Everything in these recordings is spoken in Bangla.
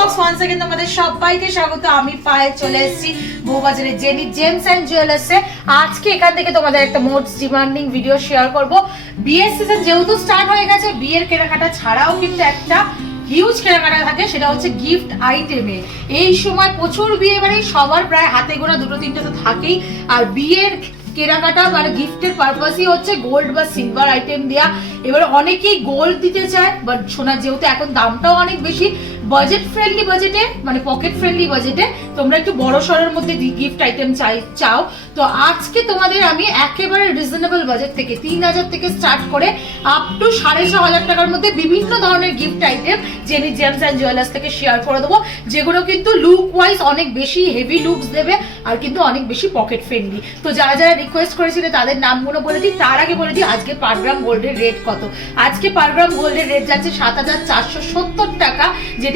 বক্স ওয়ান সেকেন্ড তোমাদের সবাইকে স্বাগত। আমি পায়ে চলে এসেছি বউবাজারে জেনি জেমস অ্যান্ড আজকে এখান থেকে তোমাদের একটা মোস্ট ডিমান্ডিং ভিডিও শেয়ার করব। বিয়ের সিজন যেহেতু স্টার্ট হয়ে গেছে, বিয়ের কেনাকাটা ছাড়াও কিন্তু একটা হিউজ কেনাকাটা থাকে, সেটা হচ্ছে গিফট আইটেমে এই সময় প্রচুর বিয়ে বাড়ি, সবার প্রায় হাতে গোনা দুটো, তিনটে তো থাকেই। আর বিয়ের কেনাকাটা মানে গিফটের পারপাসই হচ্ছে গোল্ড বা সিলভার আইটেম দেওয়া এবার অনেকেই গোল্ড দিতে চায় বাট সোনার যেহেতু এখন দামটাও অনেক বেশি বাজেট ফ্রেন্ডলি বাজেটে মানে পকেট ফ্রেন্ডলি বাজেটে তোমরা একটু বড় সড়ের মধ্যে গিফট আইটেম চাই, চাও। তো আজকে তোমাদের আমি একেবারে রিজনেবল বাজেট থেকে, তিন হাজার থেকে স্টার্ট করে আপ টু সাড়ে ছ হাজার টাকার মধ্যে বিভিন্ন ধরনের gift item Jenny James and jewellers থেকে শেয়ার করে দেবো। যেগুলো কিন্তু লুক ওয়াইজ অনেক বেশি হেভি লুকস দেবে, আর কিন্তু অনেক বেশি পকেট ফ্রেন্ডলি তো যারা যারা রিকোয়েস্ট করেছিলে, তাদের নামগুলো বলে দিই। তার আগে বলে দিই, আজকে পার গ্রাম গোল্ডের রেট কত? আজকে পার গ্রাম গোল্ডের রেট যাচ্ছে সাত হাজার চারশো সত্তর টাকা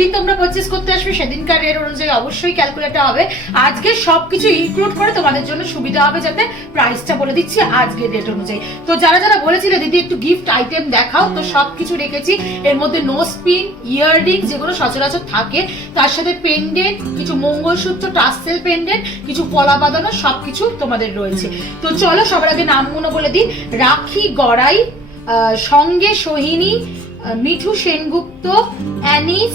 যেদিন তোমরা পারচেস করতে আসবে সেদিনকার রেট অনুযায়ী অবশ্যই ক্যালকুলেট হবে। আজকে সবকিছু ইনক্লুড করে তোমাদের জন্য সুবিধা হবে যাতে প্রাইসটা বলে দিচ্ছি আজকের রেট অনুযায়ী। তো যারা যারা বলেছিলে, দিদি, একটু গিফট আইটেম দেখাও। তো সবকিছু রেখেছি। এর মধ্যে নোজ পিন ইয়াররিং যেগুলো সচরাচর থাকে, তার সাথে পেন্ডেন্ট কিছু মঙ্গলসূত্র টাসেল পেন্ডেন্ট কিছু পলা বাঁধানো, সবকিছু তোমাদের রয়েছে। তো চলো সবার আগে নামগুলো বলে দিই। রাখি গড়াই সঙ্গে সোহিনী মিঠু সেনগুপ্ত, অ্যানিস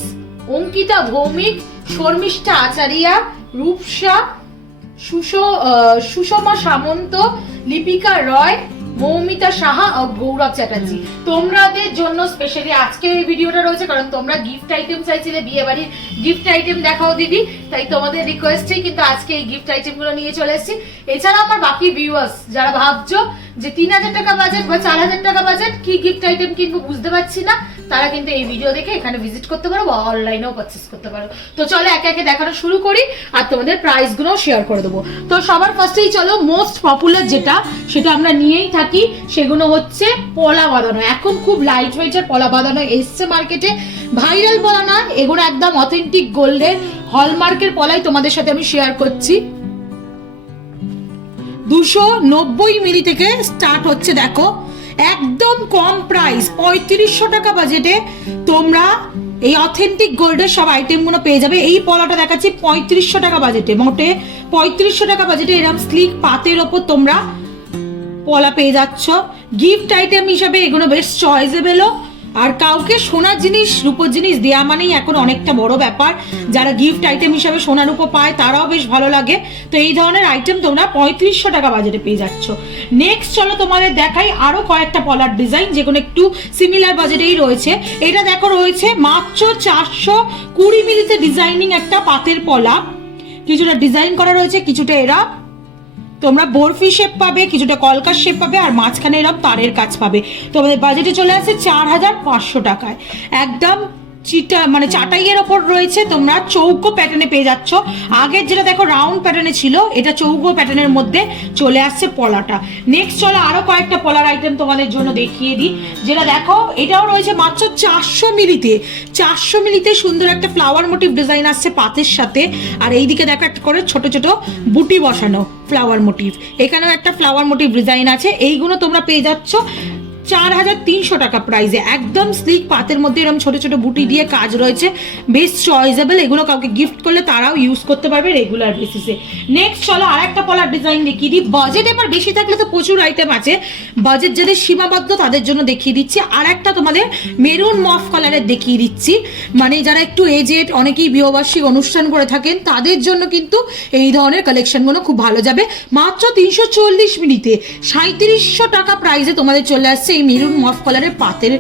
অঙ্কিতা ভৌমিক শর্মিষ্ঠা আচারিয়া রূপসা সুষ সুষমা সামন্ত লিপিকা রয় মৌমিতা সাহা ও গৌরব চ্যাটার্জি। তোমাদের জন্য স্পেশালি আজকের এই ভিডিওটা রয়েছে কারণ তোমরা গিফট আইটেম চাইছিলে বিয়ে বাড়ির গিফট আইটেম দেখাও দিদি তাই তোমাদের রিকোয়েস্টেই কিন্তু আজকে এই গিফট আইটেমগুলো নিয়ে চলে এসেছি। এছাড়া আমার বাকি ভিউয়ার্স যারা ভাবছ যে তিন হাজার টাকা বাজেট বা চার হাজার টাকা বাজেট কি গিফট আইটেম কিনবো বুঝতে পারছি না। তারা কিন্তু এই ভিডিও দেখে এখানে ভিজিট করতে পারো বা অনলাইনেও পারচেস করতে পারো। তো চলো একে একে দেখানো শুরু করি আর তোমাদের প্রাইসগুলো শেয়ার করে দেবো। তো সবার ফার্স্টেই চলো মোস্ট পপুলার যেটা, সেটা আমরা নিয়েই থাকি, সেগুলো হচ্ছে পলা বাঁধানো। এখন খুব লাইট ওয়েটের পলা বাঁধানো এসছে মার্কেটে ভাইরাল পলা না, এগুলো একদম অথেন্টিক গোল্ডের হলমার্কের পলাই তোমাদের সাথে আমি শেয়ার করছি। দুশো নব্বই মিলি থেকে স্টার্ট হচ্ছে, দেখো। একদম কম প্রাইস পঁয়ত্রিশশো টাকা বাজেটে তোমরা এই অথেন্টিক গোল্ডের সব আইটেমগুলো পেয়ে যাবে। এই পলাটা দেখাচ্ছি, পঁয়ত্রিশশো টাকা বাজেটে মোটে পঁয়ত্রিশশো টাকা বাজেটে এরকম স্লিক পাতের ওপর তোমরা পলা পেয়ে যাচ্ছ। গিফট আইটেম হিসাবে এগুলো বেশ চয়েসেবেলও আর কাউকে সোনার জিনিস, রূপোর জিনিস দেওয়া মানেই এখন অনেকটা বড় ব্যাপার। যারা গিফট আইটেম হিসাবে সোনা, রূপো পায়, তারাও বেশ ভালো লাগে। তো এই ধরনের আইটেম তোমরা পঁয়ত্রিশশো টাকা বাজারে পেয়ে যাচ্ছ। নেক্সট চলো তোমাদের দেখাই আরও কয়েকটা পলার ডিজাইন যেগুলো একটু সিমিলার বাজেটেই রয়েছে। এটা দেখো রয়েছে মাত্র চারশো কুড়ি মিলিতে ডিজাইনিং একটা পাতের পলা। কিছুটা ডিজাইন করা রয়েছে, কিছুটা এরা তোমরা বরফি শেপ পাবে, কিছুটা কলকার শেপ পাবে আর মাঝখানে এরকম তারের কাজ পাবে। তোমাদের বাজেটে চলে আসে চার হাজার পাঁচশো টাকায়। একদম চিটা মানে চাটাইয়ের ওপর রয়েছে তোমরা চৌকো প্যাটার্নে পেয়ে যাচ্ছ। আগের যেটা দেখো রাউন্ড প্যাটার্নে ছিল, এটা চৌকো প্যাটার্নের মধ্যে চলে আসছে পলাটা। নেক্সট চলো আরও কয়েকটা পলার আইটেম তোমাদের জন্য দেখিয়ে দিই। যেটা দেখো, এটাও রয়েছে মাত্র চারশো মিলিতে। চারশো মিলিতে সুন্দর একটা ফ্লাওয়ার মোটিভ ডিজাইন আসছে পাতের সাথে। আর এইদিকে দেখো একটা করে ছোট ছোট বুটি বসানো ফ্লাওয়ার মোটিভ এখানেও একটা ফ্লাওয়ার মোটিভ ডিজাইন আছে। এইগুলো তোমরা পেয়ে যাচ্ছ। চার হাজার তিনশো টাকা প্রাইসে একদম স্লিক পাতের মধ্যে এরকম ছোট ছোট বুটি দিয়ে কাজ রয়েছে। বেশ চয়েসেবল এগুলো কাউকে গিফট করলে তারাও ইউজ করতে পারবে রেগুলার বেসিসে নেক্সট চলো আর একটা পলার ডিজাইন দেখিয়ে দিই। বাজেট এবার বেশি থাকলে তো প্রচুর আইটেম আছে। বাজেট যাদের সীমাবদ্ধ তাদের জন্য দেখিয়ে দিচ্ছি। আর একটা তোমাদের মেরুন মফ কালারের দেখিয়ে দিচ্ছি। মানে যারা একটু এজেড অনেকেই বিহবার্ষিক অনুষ্ঠান করে থাকেন, তাদের জন্য কিন্তু এই ধরনের কালেকশনগুলো খুব ভালো যাবে। মাত্র তিনশো চল্লিশ মিনিটে সাঁত্রিশশো টাকা প্রাইজে তোমাদের চলে আসছে এই মেরুন মফ কালারের পাতের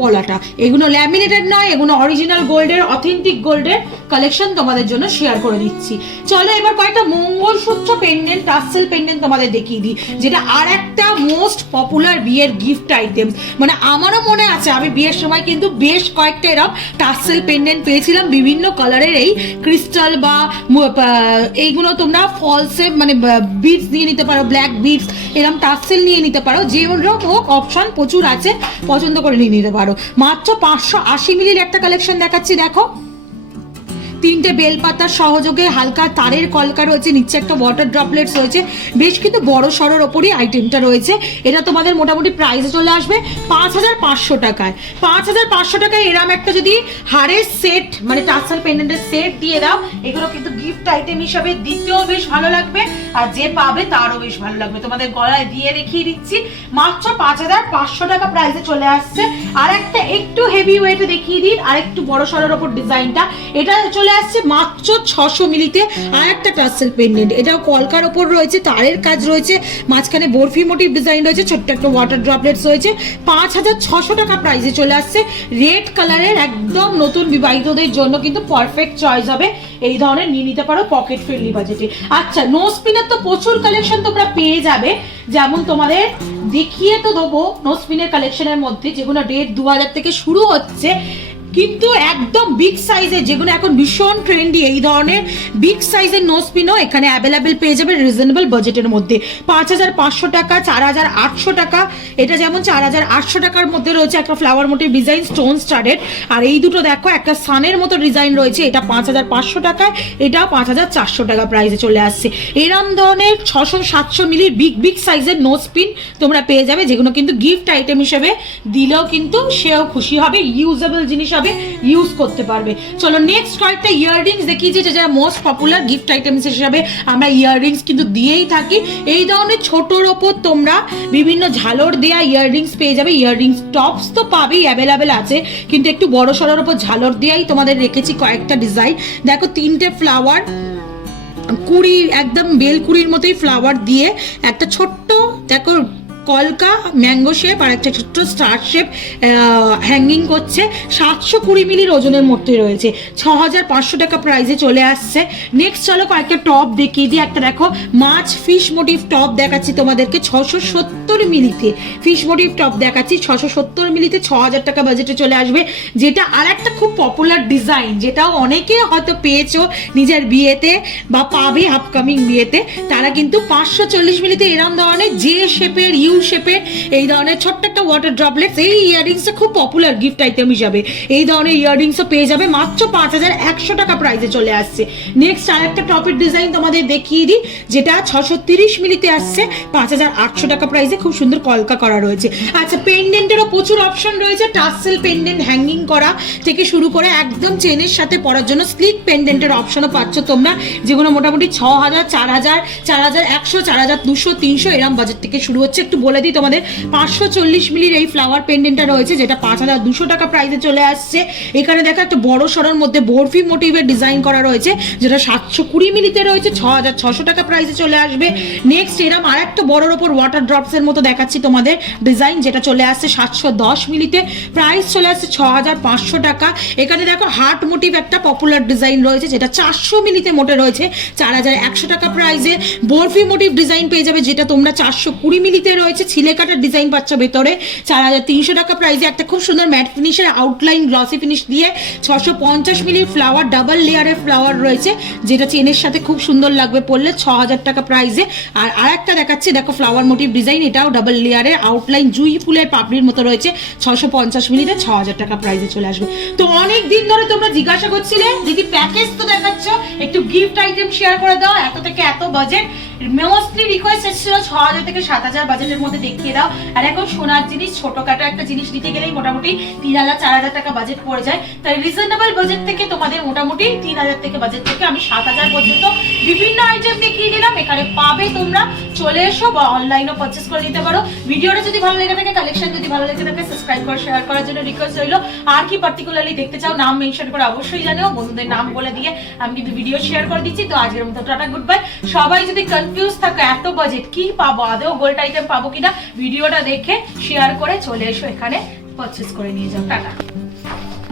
পলাটা। এগুলো ল্যামিনেটেড নয়, এগুলো অরিজিনাল গোল্ডের অথেন্টিক গোল্ডের কালেকশন তোমাদের জন্য শেয়ার করে দিচ্ছি। চলো এবার কয়েকটা মঙ্গলসূত্র পেন্ডেন্ট টাসেল পেন্ডেন্ট তোমাদের দেখিয়ে দিই, যেটা আর একটা মোস্ট পপুলার বিয়ের গিফট আইটেম মানে আমারও মনে আছে, আমি বিয়ের সময় কিন্তু বেশ কয়েকটা এরকম টাসেল পেন্ডেন্ট পেয়েছিলাম, বিভিন্ন কালারের এই ক্রিস্টাল বা এইগুলো তোমরা ফলসে মানে বিটস নিয়ে নিতে পারো ব্ল্যাক বিটস এরকম টাসেল নিয়ে নিতে পারো, যে হোক অপশন প্রচুর আছে, পছন্দ করে নিয়ে নিতে পারো। মাত্র পাঁচশো আশি মিলির একটা কালেকশন দেখাচ্ছি দেখো। তিনটে বেলপাতার সহযোগে হালকা তারের কলকা রয়েছে, নিচে একটা ওয়াটার ড্রপলেটস রয়েছে। বেশ কিন্তু বড় সড়োর ওপরই আইটেমটা রয়েছে। এটা তোমাদের মোটামুটি প্রাইসে চলে আসবে পাঁচ হাজার পাঁচশো টাকায়। পাঁচ হাজার পাঁচশো টাকায় এরম একটা যদি হারের সেট মানে টাসাল পেন্ডেন্টের সেট দিয়ে দাও, এগুলো কিন্তু গিফট আইটেম হিসাবে দিতেও বেশ ভালো লাগবে। আর যে পাবে তারও বেশ ভালো লাগবে। তোমাদের গলায় দিয়ে দেখিয়ে দিচ্ছি। মাত্র পাঁচ হাজার পাঁচশো টাকা প্রাইসে চলে আসছে। আর একটা একটু হেভি দেখিয়ে দিন, আর একটু বড় ওপর ডিজাইনটা এটা চলে আসছে মাত্র ছশো মিলিতে। আর একটা টাসেল পেন্ডেন্ট এটাও কলকার ওপর রয়েছে, তারের কাজ রয়েছে, মাঝখানে বরফি মোটিভ ডিজাইন রয়েছে, ছোট্ট একটা ওয়াটার ড্রপলেটস রয়েছে। পাঁচ হাজার ছশো টাকা প্রাইসে চলে আসছে। রেড কালারের একদম নতুন বিবাহিতদের জন্য কিন্তু পারফেক্ট চয়েস হবে। এই ধরনের নিয়ে নিতে পারো পকেট ফ্রেন্ডলি বাজেটে আচ্ছা নো স্পিনের তো প্রচুর কালেকশন তোমরা পেয়ে যাবে। যেমন তোমাদের দেখিয়ে তো দেবো নো স্পিনের কালেকশনের মধ্যে যেগুলো রেট দু হাজার থেকে শুরু হচ্ছে কিন্তু একদম বিগ সাইজের যেগুলো এখন ভীষণ ট্রেন্ডি এই ধরনের বিগ সাইজের নো স্পিনও এখানে অ্যাভেলেবেল পেয়ে যাবে রিজনেবল বাজেটের মধ্যে। পাঁচ হাজার পাঁচশো টাকা, চার হাজার আটশো টাকা, এটা যেমন চার হাজার আটশো টাকার মধ্যে রয়েছে একটা flower motif design stone studded আর এই দুটো দেখো, একটা সানের মতো ডিজাইন রয়েছে, এটা পাঁচ হাজার পাঁচশো টাকায় এটা পাঁচ হাজার চারশো টাকা প্রাইসে চলে আসছে। এরম ধরনের ছশো সাতশো মিলির বিগ বিগ সাইজের নো স্পিন তোমরা পেয়ে যাবে, যেগুলো কিন্তু গিফট আইটেম হিসেবে দিলেও কিন্তু সেও খুশি হবে ইউজেবল জিনিস হবে। ইউজ করতে পারবে। চলো নেক্সট কয়েকটা ইয়াররিংস দেখিয়েছি যে যারা মোস্ট পপুলার গিফট আইটেমস হিসাবে আমরা ইয়াররিংস কিন্তু দিয়েই থাকি। এই ধরনের ছোটোর ওপর তোমরা বিভিন্ন ঝালর দেয়া ইয়াররিংস পেয়ে যাবে। ইয়াররিংস টপস তো পাবেই অ্যাভেলেবেল আছে। কিন্তু একটু বড় সড়োর ওপর ঝালর দেয়াই তোমাদের রেখেছি কয়েকটা ডিজাইন দেখো তিনটে ফ্লাওয়ার কুড়ি, একদম বেল কুড়ির মতোই ফ্লাওয়ার দিয়ে একটা ছোট্ট, দেখো কলকা, ম্যাঙ্গো শেপ আর একটা ছোট্ট স্টার শেপ হ্যাঙ্গিং করছে। সাতশো কুড়ি মিলির ওজনের মধ্যে রয়েছে। ছ হাজার পাঁচশো টাকা প্রাইসে চলে আসছে। নেক্সট চলো কয়েকটা টপ দেখিয়ে দিই। একটা দেখো, মাছ ফিশ মোটিভ টপ দেখাচ্ছি তোমাদেরকে ছশো সত্তর মিলিতে। ফিশ মোটিভ টপ দেখাচ্ছি, ছশো সত্তর মিলিতে ছ হাজার টাকা বাজেটে চলে আসবে। যেটা আর একটা খুব পপুলার ডিজাইন যেটাও অনেকে হয়তো পেয়েছ নিজের বিয়েতে বা পাবে আপকামিং বিয়েতে। তারা কিন্তু পাঁচশো চল্লিশ মিলিতে এরম ধরনের যে শেপের ইউ শেপের এই ধরনের ছোট্ট একটা ওয়াটার ড্রপলেটস এই ইয়াররিংসটা খুব পপুলার গিফট আইটেম হিসাবে। এই ধরনের ইয়াররিংসও পেয়ে যাবে মাত্র পাঁচ হাজার একশো টাকা প্রাইসে চলে আসছে। নেক্সট আর একটা টপের ডিজাইন তোমাদের দেখিয়ে দিই, যেটা ছশো তিরিশ মিলিতে আসছে। পাঁচ হাজার আটশো টাকা প্রাইসে খুব সুন্দর কলকা করা রয়েছে। আচ্ছা পেন্ডেন্টেরও প্রচুর অপশন রয়েছে টাসেল পেন্ডেন্ট হ্যাঙ্গিং করা থেকে শুরু করে একদম চেনের সাথে পরার জন্য স্লিক পেন্ডেন্টের অপশনও পাচ্ছ তোমরা। যেগুলো মোটামুটি ছ হাজার, চার হাজার চার হাজার একশো, চার হাজার দুশো, তিনশো এরম বাজেট থেকে শুরু হচ্ছে। একটু বলে দিই, তোমাদের পাঁচশো চল্লিশ মিলির এই ফ্লাওয়ার পেন্ডেন্টটা রয়েছে, যেটা পাঁচ হাজার দুশো টাকা প্রাইসে চলে আসছে। এখানে দেখো, একটা বড় সড়োর মধ্যে বরফি মোটিভের ডিজাইন করা রয়েছে, যেটা সাতশো কুড়ি মিলিতে রয়েছে, ছ হাজার ছশো টাকা প্রাইসে চলে আসবে। নেক্সট এরম আর একটা বড়োর ওপর ওয়াটার ড্রপসের মতো দেখাচ্ছি তোমাদের ডিজাইন যেটা চলে আসছে সাতশো দশ মিলিতে। প্রাইস চলে আসছে ছ হাজার পাঁচশো টাকা। এখানে দেখো হার্ট মোটিভ একটা পপুলার ডিজাইন রয়েছে, যেটা চারশো মিলিতে মোটে রয়েছে, চার হাজার একশো টাকা প্রাইসে বরফি মোটিভ ডিজাইন পেয়ে যাবে, যেটা তোমরা চারশো কুড়ি মিলিতে রয়েছে। ছিলে কাটার ডিজাইন পাচ্ছ ভেতরে। চার হাজার তিনশো টাকা প্রাইসে একটা খুব সুন্দর ম্যাট ফিনিশের আউটলাইন গ্লসি ফিনিশ দিয়ে ছশো পঞ্চাশ মিলির ফ্লাওয়ার ডাবল লেয়ারের ফ্লাওয়ার রয়েছে, যেটা চেনের সাথে খুব সুন্দর লাগবে পড়লে ছ হাজার টাকা প্রাইসে আর আরেকটা দেখাচ্ছে, দেখো ফ্লাওয়ার মোটিভ ডিজাইন এটাও ডাবল লেয়ারের আউটলাইন জুই ফুলের পাপড়ির মতো রয়েছে, ছশো পঞ্চাশ মিলিতে ছ হাজার টাকা প্রাইসে চলে আসবে। তো অনেক দিন ধরে তোমরা জিজ্ঞাসা করছিলে, দিদি প্যাকেজ তো দেখাচ্ছ, একটু গিফট আইটেম শেয়ার করে দাও, এত থেকে এত বাজেট মোস্টলি রিকোয়েস্ট এসেছিল ছ হাজার থেকে সাত হাজার বাজেটের মধ্যে দেখিয়ে দাও। আর এখন সোনার জিনিস, ছোটখাটো একটা জিনিস নিতে গেলেই মোটামুটি তিন হাজার, চার হাজার টাকা বাজেট পড়ে যায়। তাই রিজনেবল বাজেট থেকে তোমাদের মোটামুটি তিন হাজার থেকে বাজেট থেকে আমি সাত হাজার পর্যন্ত বিভিন্ন আইটেম দেখিয়ে দিলাম। এখানে পাবে তোমরা। চলে এসো বা অনলাইনও পারচেস করে নিতে পারো। ভিডিওটা যদি ভালো লেগে থাকে কালেকশন যদি ভালো লেগে থাকে সাবস্ক্রাইব করে শেয়ার করার জন্য রিকোয়েস্ট রইল। আর কি পার্টিকুলারলি দেখতে চাও, নাম মেনশন করে অবশ্যই জানিও। বন্ধুদের নাম বলে দিয়ে আমি কিন্তু ভিডিও শেয়ার করে দিচ্ছি। তো আজকের মতো টাটা গুড বাই সবাই যদি কনফিউজ থাকো, এত বাজেট কি পাবো? আদৌ গোল্ড আইটেম পাবো কিনা ভিডিওটা দেখে শেয়ার করে চলে এসো এখানে পারচেস করে নিয়ে যাও। টাটা।